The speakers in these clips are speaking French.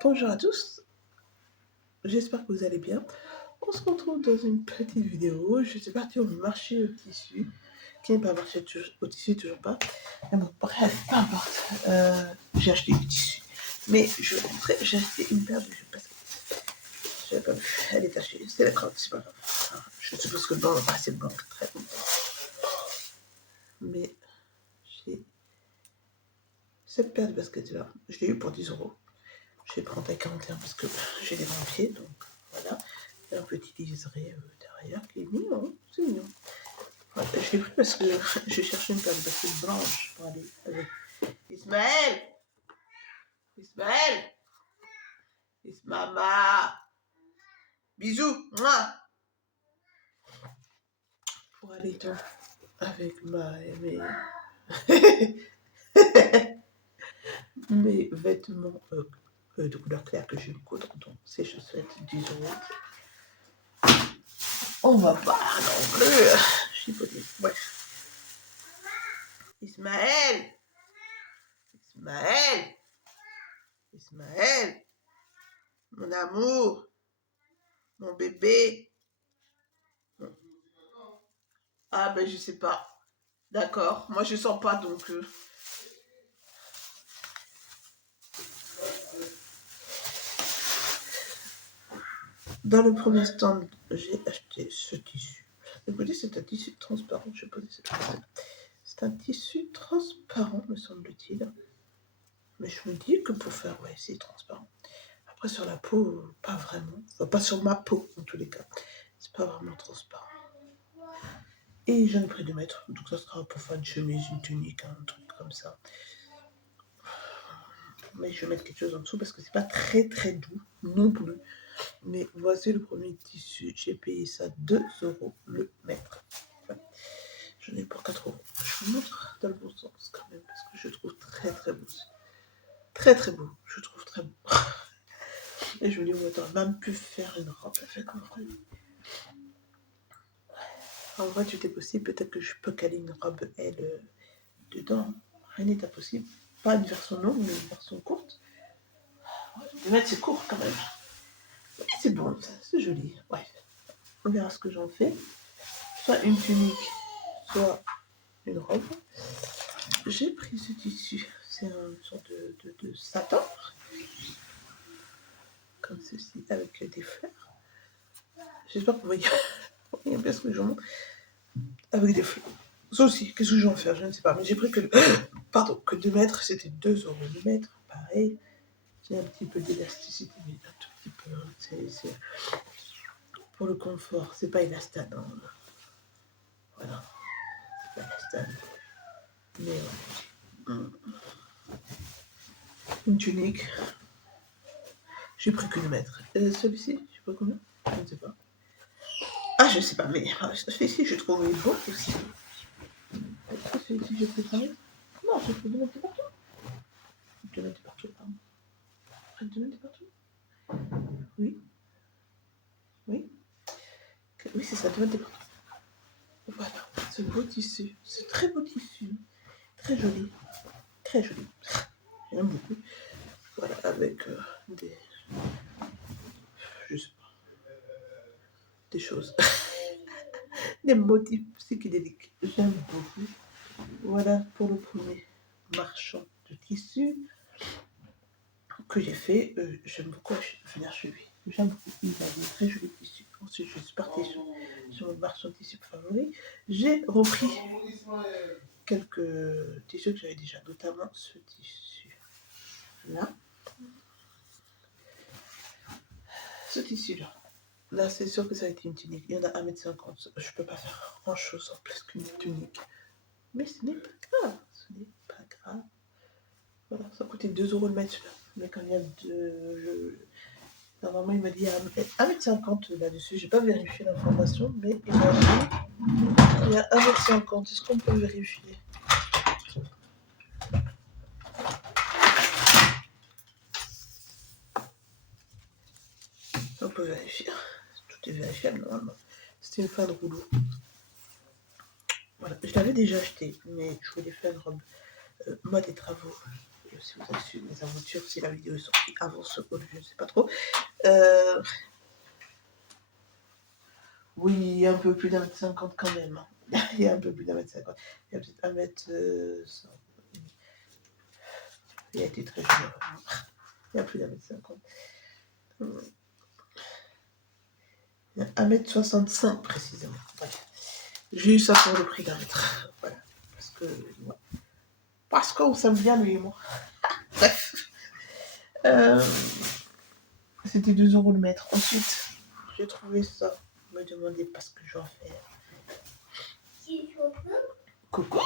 Bonjour à tous, j'espère que vous allez bien. On se retrouve dans une petite vidéo. Je suis partie au marché au tissu, qui n'est pas marché au tissu, toujours pas. Mais bon, bref, peu importe. J'ai acheté du tissu. Mais je vais montrer, j'ai acheté une paire de baskets. Je n'avais pas vu, elle est tachée. C'est la crotte, c'est pas grave. Enfin, je suppose que le blanc va passer le blanc très bon. Mais j'ai cette paire de baskets là. Je l'ai eu pour 10 €. Je vais prendre à 41 parce que j'ai des grands pieds, donc voilà. Il y a un petit liseré derrière qui est mignon, c'est mignon. Ouais, je l'ai pris parce que j'ai cherché une paire de baskets blanches pour aller avec. Ismaël Ismaël Ismama Bisous Mouah. Pour aller avec mes vêtements de couleur claire que je vais me coudre, donc ces chaussettes 10 €. On va pas non plus chipoter. Bref. Ismaël Ismaël Ismaël, mon amour, mon bébé. Ah ben je sais pas. D'accord, moi je sens pas donc. Dans le premier stand, j'ai acheté ce tissu. Écoutez, c'est un tissu transparent, je vais poser cette chose. C'est un tissu transparent, me semble-t-il. Mais je me dis que pour faire, ouais, c'est transparent. Après sur la peau, pas vraiment. Enfin, pas sur ma peau en tous les cas. C'est pas vraiment transparent. Et j'en ai pris 2 mètres, donc ça sera pour faire une chemise, une tunique, un truc comme ça. Mais je vais mettre quelque chose en dessous parce que c'est pas très très doux non plus. Mais voici le premier tissu. J'ai payé ça 2 € le mètre. Ouais. J'en ai pour 4 €. Je vous montre dans le bon sens quand même parce que je trouve très très beau. Très très beau. Je trouve très beau. Et je me dis, oh, attends, même pu faire une robe avec en vrai. En vrai, tout est possible. Peut-être que je peux caler une robe elle dedans. Rien n'est impossible. Pas une version longue, mais une version courte. 2 mètres, c'est court quand même. Mais c'est bon, c'est joli. Bref, on verra ce que j'en fais. Soit une tunique, soit une robe. J'ai pris ce tissu. C'est une sorte de satin. Comme ceci, avec des fleurs. J'espère que vous voyez bien ce que j'en montre. Avec des fleurs. Ça aussi, qu'est-ce que je vais en faire? Je ne sais pas. Mais j'ai pris que, que 2 mètres, c'était 2 € le mètre. Pareil. J'ai un petit peu d'élasticité, mais un tout petit peu. C'est pour le confort. C'est pas élastane. Hein. Voilà. C'est pas élastane. Mais une tunique. J'ai pris que 2 mètres. Celui-ci, je sais pas combien. Je ne sais pas. Ah, je sais pas, mais celui-ci, je trouve beau aussi. Est-ce que celui-ci, j'ai pris 3 mètres? Non, j'ai pris 2 mètres partout. 2 mètres partout, pardon. 2 mètres partout. Oui. Oui. Oui, c'est ça, 2 mètres partout. Voilà, ce beau tissu. Ce très beau tissu. Très joli. Très joli. J'aime beaucoup. Voilà, avec je sais pas, des choses. Des motifs psychédéliques. J'aime beaucoup. Voilà pour le premier marchand de tissu que j'ai fait. J'aime beaucoup venir chez lui. J'aime beaucoup. Il a des très jolis tissus. Ensuite, je suis partie sur mon marchand de tissu favori. J'ai repris quelques tissus que j'avais déjà, notamment ce tissu-là. Ce tissu-là. Là, c'est sûr que ça a été une tunique. Il y en a 1,50 m. Je peux pas faire grand-chose en plus qu'une tunique. Mais ce n'est pas grave. Ce n'est pas grave. Voilà, ça coûtait 2 € le mètre. Mais quand il y a normalement, il m'a dit 1,50 m là-dessus. J'ai pas vérifié l'information, mais il m'a dit il y a 1,50 m. Est-ce qu'on peut vérifier? On peut vérifier. Tout est vérifiable normalement. C'était une fin de rouleau. Voilà, je l'avais déjà acheté, mais je voulais faire une robe. Moi, des travaux. si vous avez suivi mes aventures, si la vidéo est sortie avant ce call, je ne sais pas trop. Oui, il y a un peu plus d'1m50 quand même. Il y a un peu plus d'1m50. Il y a peut-être 1m... il a été très généreux. Il y a plus d'1m50. Il y a 1m65 précisément. Bref. J'ai eu ça pour le prix d'un mètre. Voilà. Parce qu'on s'aime bien lui et moi. Bref. C'était 2 € le mètre. Ensuite, j'ai trouvé ça. Me demandez pas ce que j'en fais. Coucou.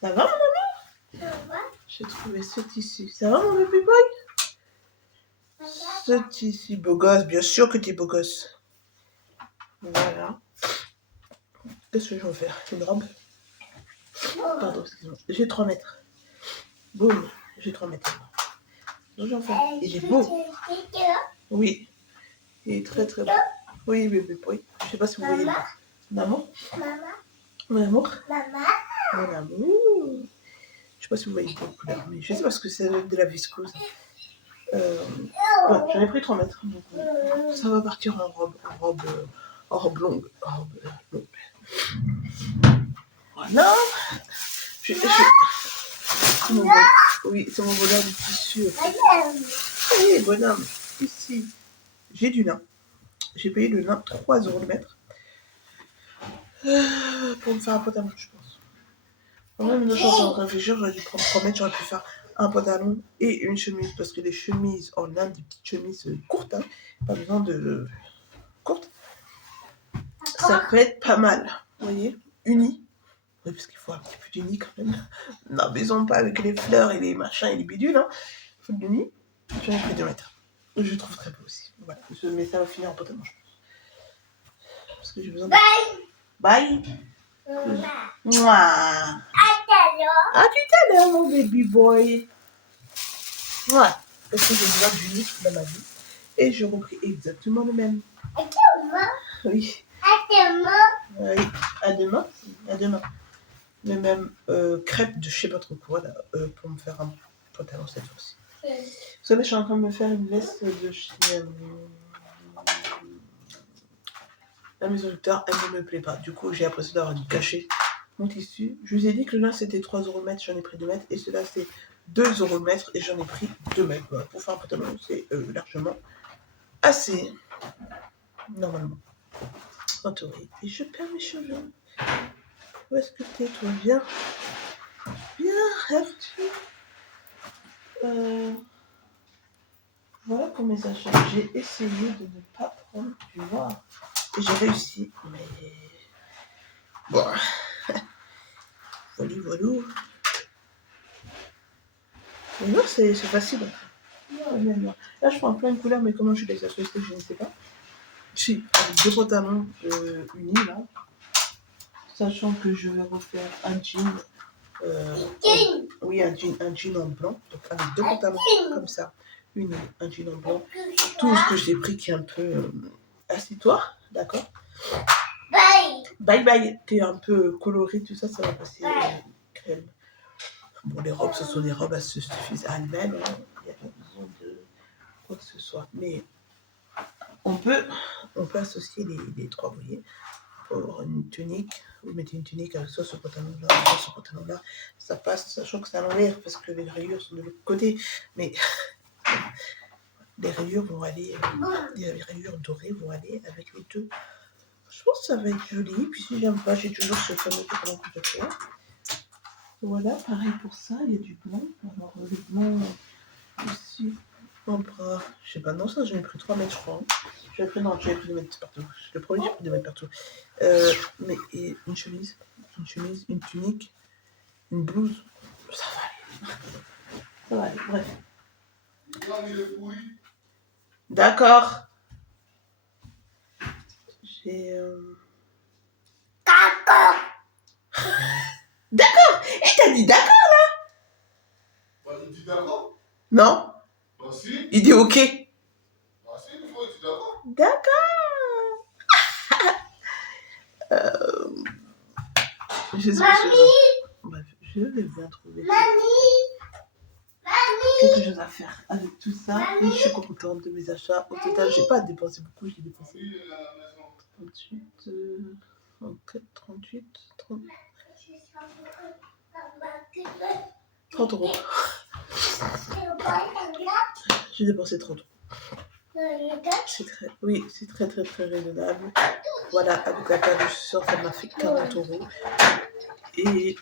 Ça va, mon amour? Ça va. J'ai trouvé ce tissu. Ça va, mon baby boy? Ce tissu, beau gosse. Bien sûr que t'es beau gosse. Voilà. Qu'est-ce que je vais faire? Une robe? Pardon, excuse-moi. J'ai 3 mètres. Boum. J'ai 3 mètres. Donc, j'en fais. Il est beau. Oui. Il est très très beau. Oui, bébé boy. Je sais pas si vous voyez. Mon amour? Mon amour? Mon amour. Je sais pas si vous voyez la couleur, mais je sais pas ce que c'est de la viscose. Ouais, j'en ai pris 3 mètres. Donc, ça va partir en robe longue. Voilà. Oui, c'est mon bonheur du tissu. Oui, bonhomme. Ici, j'ai du lin. J'ai payé le lin 3 € le mètre. Pour me faire un pantalon, je pense. Même je suis en train de réfléchir, j'aurais dû prendre 3 mètres, j'aurais pu faire un pantalon et une chemise. Parce que les chemises en lin, des petites chemises courtes, hein, pas besoin de courtes. Ça peut être pas mal. Vous voyez? Uni. Oui, parce qu'il faut un petit peu d'uni quand même. Non, mais pas avec les fleurs et les machins et les bidules. Hein. Il faut de l'uni. J'en ai pris 2 mètres. Je trouve très beau aussi. Voilà. Mais ça va finir en pantalon, je pense. Parce que j'ai besoin de... Bye. Mouah. À tout à l'heure, mon baby boy. Ouais. Parce que j'ai besoin d'uni dans ma vie. Et je repris exactement le même. Oui. Oui. À demain. À demain. Le même crêpe de je sais pas trop quoi là, pour me faire un pantalon cette fois-ci. Vous savez, je suis en train de me faire une veste de chez la maison Victor, elle ne me plaît pas. Du coup, j'ai l'impression d'avoir dû cacher mon tissu. Je vous ai dit que là c'était 3 € le mètre, j'en ai pris 2 mètres. Et celui-là c'est 2 € le mètre et j'en ai pris 2 mètres. Voilà, pour faire un pantalon, c'est largement assez. Normalement. Entouré. Et je perds mes cheveux. Où est-ce que t'es, toi? Viens. Viens, rêves-tu? Voilà pour mes achats. J'ai essayé de ne pas prendre du noir. Et j'ai réussi, mais... Bon. Voilà. Le noir, c'est facile. Là, je prends plein de couleurs, mais comment je les acheter, je ne sais pas. Si, avec 2 pantalons unis, là. Sachant que je vais refaire un jean. Oui, un jean en blanc. Donc, avec 2 pantalons comme ça. Un jean en blanc. Tout ce que j'ai pris qui est un peu... Assis-toi, d'accord? Bye. Qui est un peu coloré, tout ça, ça va passer crème. Bon, les robes, ce sont des robes, elles se suffisent à elles-mêmes. Hein. Il n'y a pas besoin de quoi que ce soit. Mais on peut associer les 3, vous voyez. Pour avoir une tunique, vous mettez une tunique avec soit ce pantalon-là, soit ce pantalon-là. Ça passe, sachant que c'est à l'envers, parce que les rayures sont de l'autre côté. Mais les rayures vont aller, les rayures dorées vont aller avec les deux. Je pense que ça va être joli. Puis si j'aime pas, j'ai toujours ce fameux pantalon que je fais. Voilà, pareil pour ça, il y a du blanc. Alors le blanc aussi, en bras, je sais pas, non, ça j'en ai pris 3 mètres, je crois. J'avais pris 2 mètres partout. Le premier, j'ai pris 2 mètres partout. Mais et une chemise, une tunique, une blouse, ça va aller. Bref. D'accord. J'ai... D'accord. Et t'as dit d'accord là? Il dit d'accord? Non. Bah si. Il dit ok. Bah si, il faut dire d'accord. D'accord. Je sais pas. Bref, je vais bien trouver. Mamie. quelque chose à faire avec tout ça. Et je suis contente de mes achats. Au total, j'ai pas dépensé beaucoup. J'ai dépensé 38, 34, 38, 30, 30 euros. J'ai dépensé 30 euros. Oui, c'est très raisonnable. Voilà, avec la paire de chaussures, ça m'a fait 40 euros. Et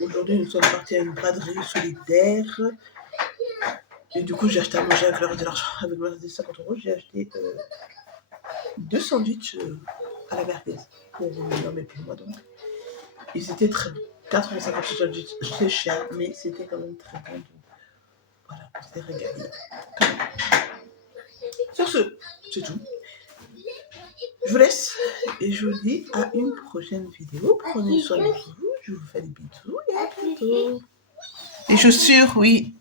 aujourd'hui, nous sommes partis à une braderie solidaire. Et du coup, j'ai acheté à manger avec le reste de l'argent. Avec le reste des 50 euros, j'ai acheté 2 sandwichs à la merguez. Pour mon homme et pour moi, donc. Ils étaient très bons. 4,50 € sandwich, c'est cher, mais c'était quand même très bon. Donc, voilà, on s'est régalé. Sur ce, c'est tout. Je vous laisse et je vous dis à une prochaine vidéo. Prenez soin de vous. Je vous fais des bisous et à bientôt. Les chaussures, oui.